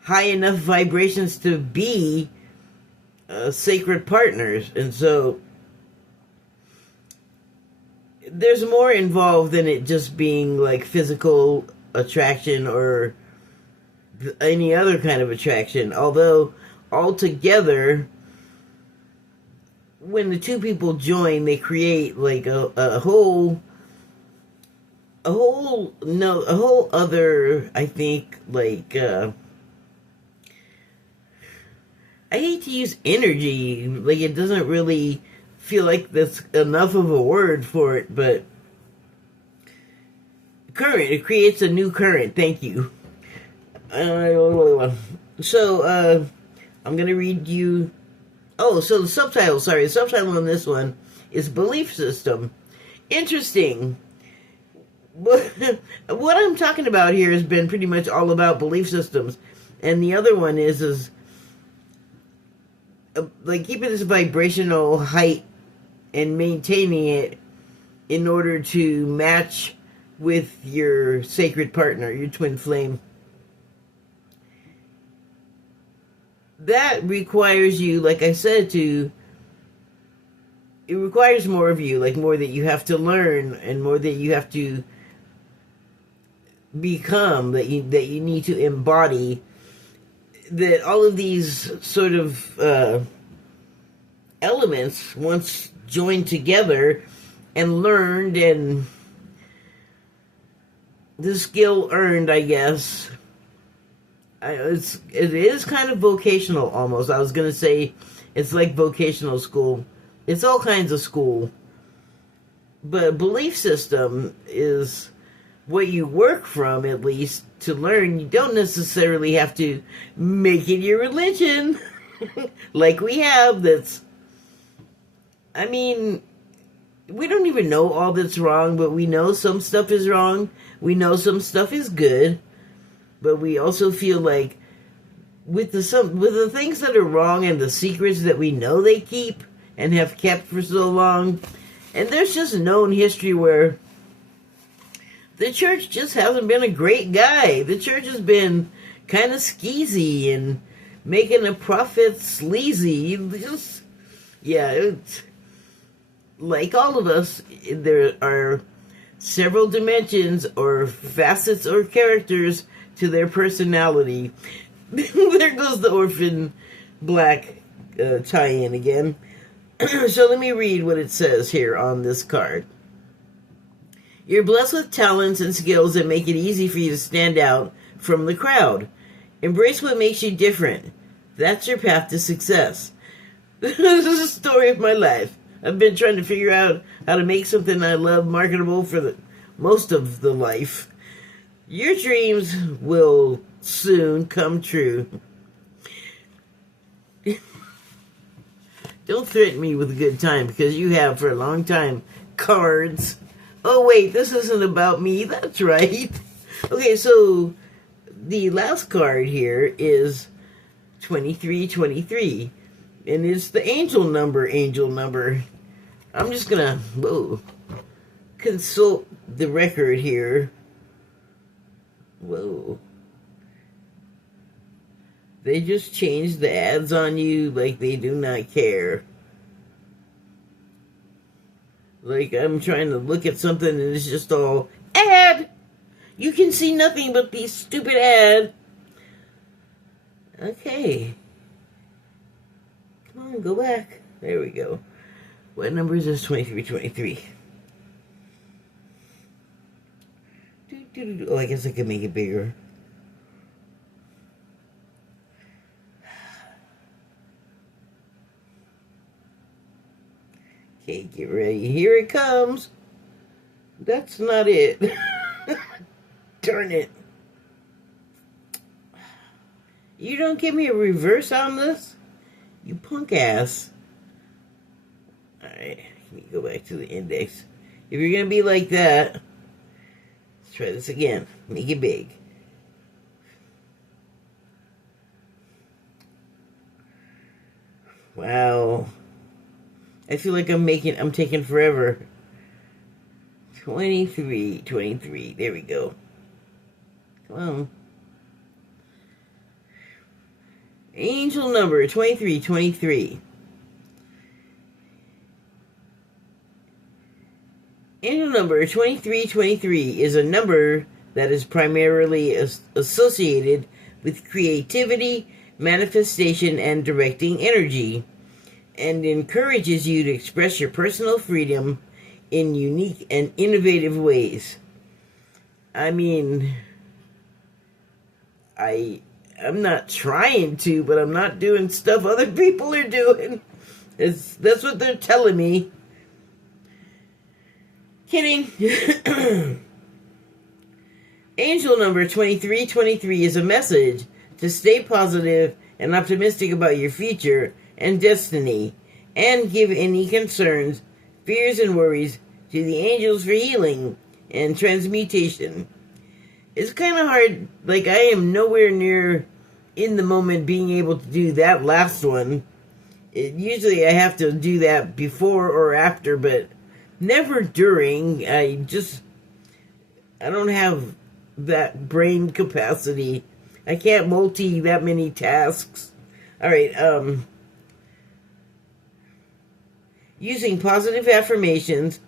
high enough vibrations to be sacred partners. And so there's more involved than it just being like physical attraction or any other kind of attraction. Although altogether, when the two people join, they create like a whole other, I think, like I hate to use energy, like it doesn't really feel like that's enough of a word for it, but current, it creates a new current. Thank you. So I'm gonna read you. Oh, so the subtitle on this one is Belief System. Interesting. What I'm talking about here has been pretty much all about belief systems, and the other one is like keeping this vibrational height and maintaining it in order to match with your sacred partner, your twin flame. That requires you, like I said, it requires more of you, like more that you have to learn and more that you have to become, that you need to embody, that all of these sort of elements, once joined together and learned and the skill earned, I guess, it is kind of vocational almost. I was going to say it's like vocational school. It's all kinds of school. But belief system is what you work from, at least, to learn. You don't necessarily have to make it your religion like we have. I mean, we don't even know all that's wrong, but we know some stuff is wrong. We know some stuff is good. But we also feel like with the things that are wrong and the secrets that we know they keep and have kept for so long, and there's just known history where the church just hasn't been a great guy. The church has been kind of skeezy and making a prophet sleazy. It's like all of us, there are several dimensions or facets or characters to their personality. There goes the orphan black tie-in again. So let me read what it says here on this card. You're blessed with talents and skills that make it easy for you to stand out from the crowd. Embrace what makes you different. That's your path to success. This is the story of my life. I've been trying to figure out how to make something I love marketable for most of the life. Your dreams will soon come true. Don't threaten me with a good time, because you have for a long time. Cards. Oh wait, this isn't about me. That's right. Okay, so the last card here is 2323. And it's the angel number. I'm just gonna consult the record here. Whoa. They just changed the ads on you like they do not care. Like I'm trying to look at something and it's just all ad. You can see nothing but these stupid ads. Okay. Come on, go back. There we go. What number is this? 2323. Oh, I guess I can make it bigger. Get ready. Here it comes. That's not it. Darn it. You don't give me a reverse on this? You punk ass. Alright, let me go back to the index. If you're going to be like that, let's try this again. Make it big. Wow. I feel like I'm taking forever. 23. There we go. Come on. Angel number 23. Angel number 23 is a number that is primarily associated with creativity, manifestation, and directing energy, and encourages you to express your personal freedom in unique and innovative ways. I mean, I'm not trying to, but I'm not doing stuff other people are doing. That's what they're telling me. Kidding. Angel number 23 is a message to stay positive and optimistic about your future and destiny, and give any concerns, fears, and worries to the angels for healing and transmutation. It's kind of hard, like I am nowhere near in the moment being able to do that last one. Usually I have to do that before or after, but never during. I don't have that brain capacity. I can't multi that many tasks. Alright, using positive affirmations,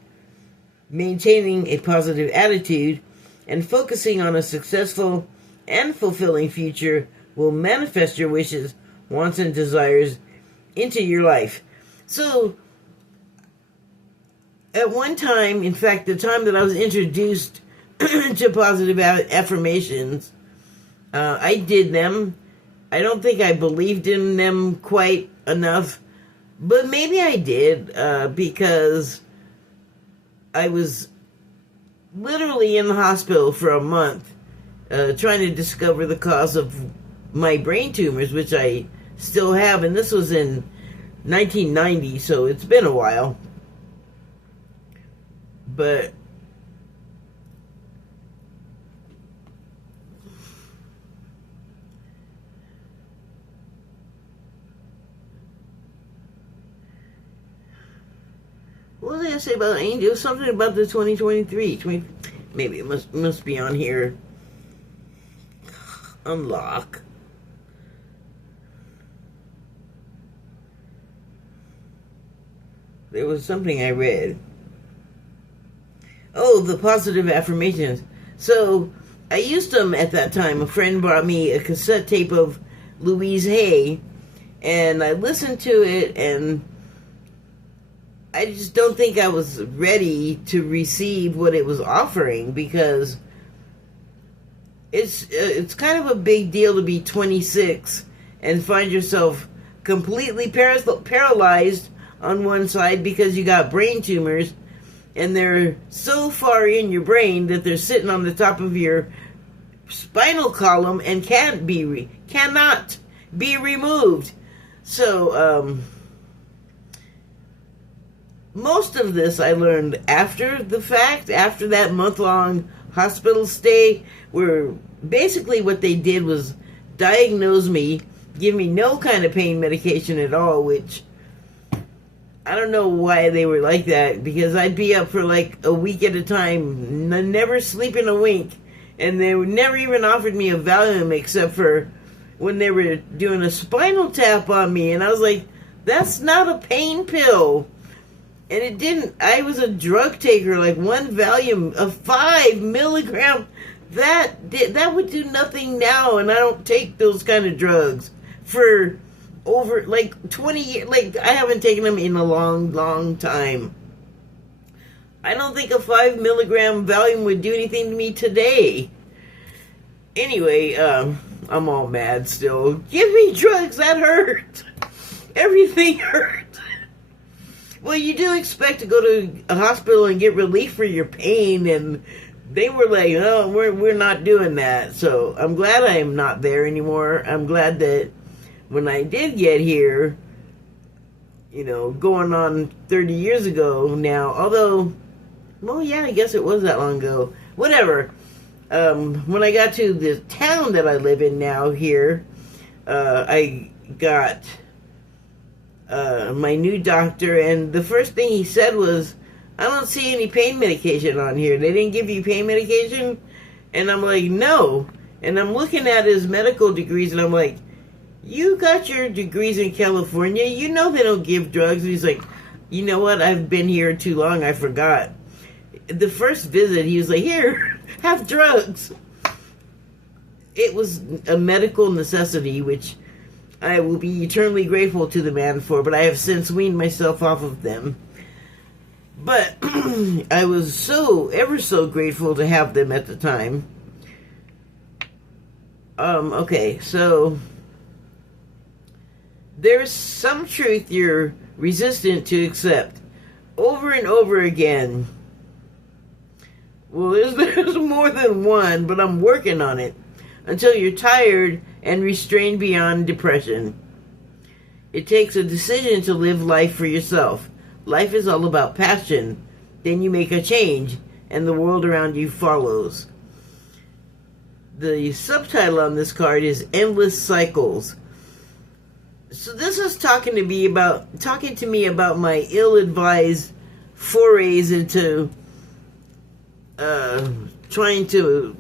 maintaining a positive attitude, and focusing on a successful and fulfilling future will manifest your wishes, wants, and desires into your life. So, at one time, in fact, the time that I was introduced to positive affirmations, I did them. I don't think I believed in them quite enough, but maybe I did, because I was literally in the hospital for a month, trying to discover the cause of my brain tumors, which I still have, and this was in 1990, so it's been a while. But what did I say about angels? Something about the 2023. Maybe it must be on here. Unlock. There was something I read. Oh, the positive affirmations. So, I used them at that time. A friend brought me a cassette tape of Louise Hay, and I listened to it, and I just don't think I was ready to receive what it was offering, because it's kind of a big deal to be 26 and find yourself completely paralyzed on one side because you got brain tumors, and they're so far in your brain that they're sitting on the top of your spinal column and cannot be removed. So, most of this I learned after the fact, after that month-long hospital stay, where basically what they did was diagnose me, give me no kind of pain medication at all, which I don't know why they were like that, because I'd be up for like a week at a time, never sleeping a wink, and they never even offered me a Valium except for when they were doing a spinal tap on me, and I was like, that's not a pain pill. And it didn't. I was a drug taker, like one Valium of 5 milligrams. That would do nothing now, and I don't take those kind of drugs for over like 20 years. Like, I haven't taken them in a long time. I don't think a 5 milligram Valium would do anything to me today. Anyway, I'm all mad still. Give me drugs, that hurt. Everything hurt. Well, you do expect to go to a hospital and get relief for your pain, and they were like, "Oh, we're not doing that." So I'm glad I am not there anymore. I'm glad that when I did get here, going on 30 years ago now. Although, well, yeah, I guess it was that long ago. Whatever. When I got to the town that I live in now here, I got my new doctor, and the first thing he said was, "I don't see any pain medication on here. They didn't give you pain medication?" And I'm like, "No." And I'm looking at his medical degrees, and I'm like, "You got your degrees in California. You know they don't give drugs." And he's like, "You know what? I've been here too long. I forgot." The first visit, he was like, "Here, have drugs." It was a medical necessity, which I will be eternally grateful to the man for, but I have since weaned myself off of them. But I was ever so grateful to have them at the time. Okay, so there's some truth you're resistant to accept over and over again. Well, there's more than one, but I'm working on it. Until you're tired and restrained beyond depression. It takes a decision to live life for yourself. Life is all about passion. Then you make a change, and the world around you follows. The subtitle on this card is Endless Cycles. So this is talking to me about my ill-advised forays into trying to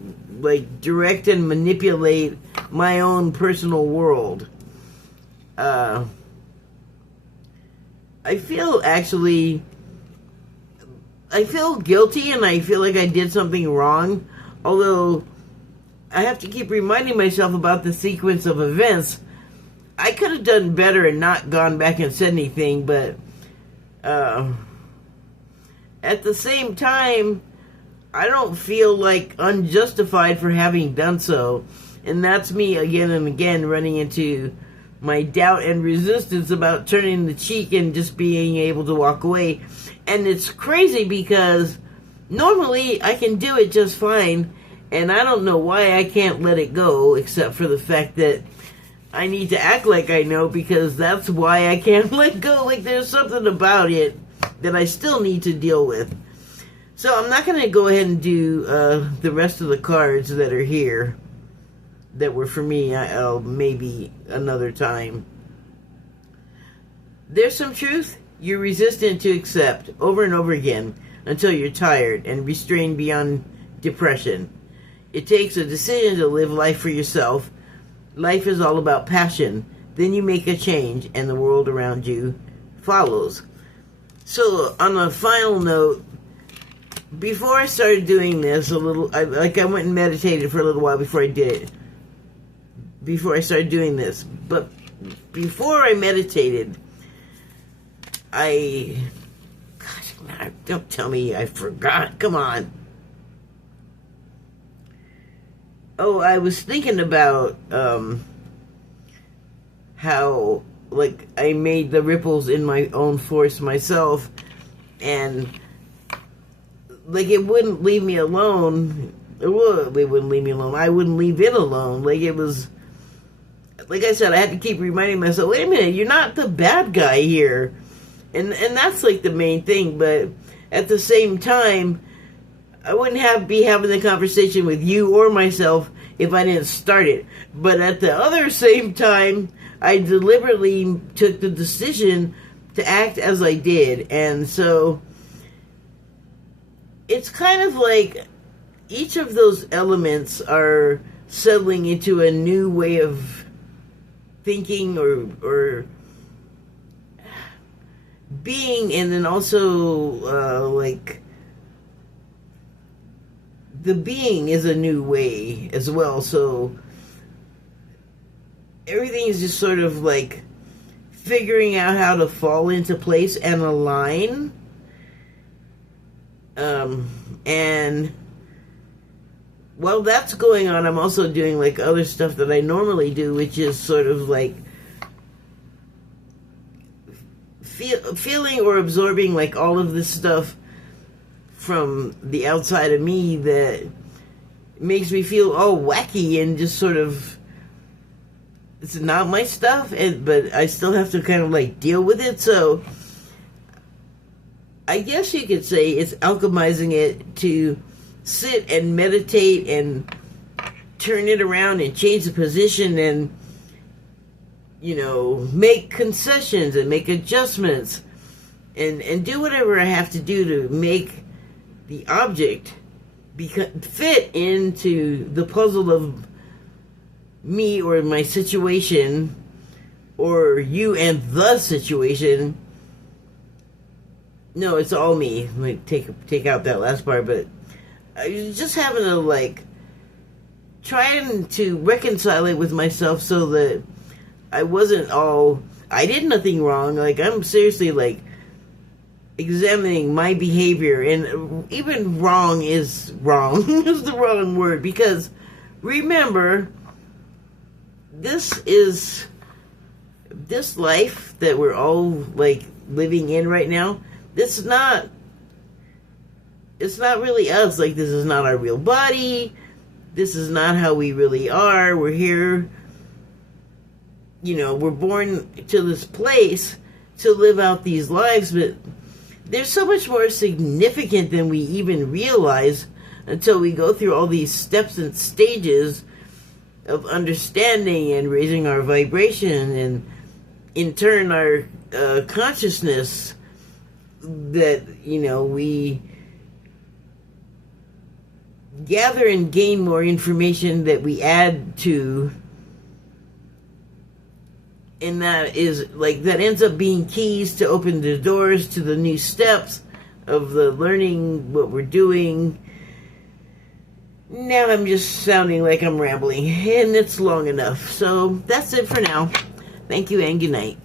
direct and manipulate my own personal world. I feel guilty, and I feel like I did something wrong, although I have to keep reminding myself about the sequence of events. I could have done better and not gone back and said anything, but at the same time, I don't feel unjustified for having done so. And that's me again and again running into my doubt and resistance about turning the cheek and just being able to walk away. And it's crazy because normally I can do it just fine, and I don't know why I can't let it go, except for the fact that I need to act like I know, because that's why I can't let go. There's something about it that I still need to deal with. So I'm not going to go ahead and do the rest of the cards that are here that were for me. Maybe another time. There's some truth you're resistant to accept over and over again until you're tired and restrained beyond depression. It takes a decision to live life for yourself. Life is all about passion. Then you make a change, and the world around you follows. So on a final note, before I started doing this, I went and meditated for a little while before I did it. Before I started doing this. But before I meditated, gosh, don't tell me I forgot. Come on. Oh, I was thinking about how, I made the ripples in my own force myself, and it wouldn't leave me alone. It wouldn't leave me alone. I wouldn't leave it alone. It was, like I said, I had to keep reminding myself, wait a minute, you're not the bad guy here. And that's the main thing. But at the same time, I wouldn't be having the conversation with you or myself if I didn't start it. But at the other same time, I deliberately took the decision to act as I did. And so it's kind of like each of those elements are settling into a new way of thinking or being, and then also the being is a new way as well. So everything is just sort of figuring out how to fall into place and align. And while that's going on, I'm also doing other stuff that I normally do, which is sort of feeling or absorbing like all of this stuff from the outside of me that makes me feel all wacky and just sort of, it's not my stuff, but I still have to kind of like deal with it. So I guess you could say it's alchemizing it to sit and meditate and turn it around and change the position and, you know, make concessions and make adjustments and do whatever I have to do to make the object fit into the puzzle of me or my situation, or you and the situation. No, it's all me. Like, take out that last part, but I was just having to, like, trying to reconcile it with myself so that I wasn't all, I did nothing wrong. Like, I'm seriously, like, examining my behavior, and even wrong is wrong. Is the wrong word, because remember, this life that we're all, like, living in right now, it's not really us. Like, this is not our real body. This is not how we really are. We're here, you know, we're born to this place to live out these lives, but there's so much more significant than we even realize until we go through all these steps and stages of understanding and raising our vibration, and in turn our consciousness, that, you know, we gather and gain more information that we add to, and that is, like, that ends up being keys to open the doors to the new steps of the learning what we're doing. Now I'm just sounding like I'm rambling, and it's long enough. So that's it for now. Thank you and good night.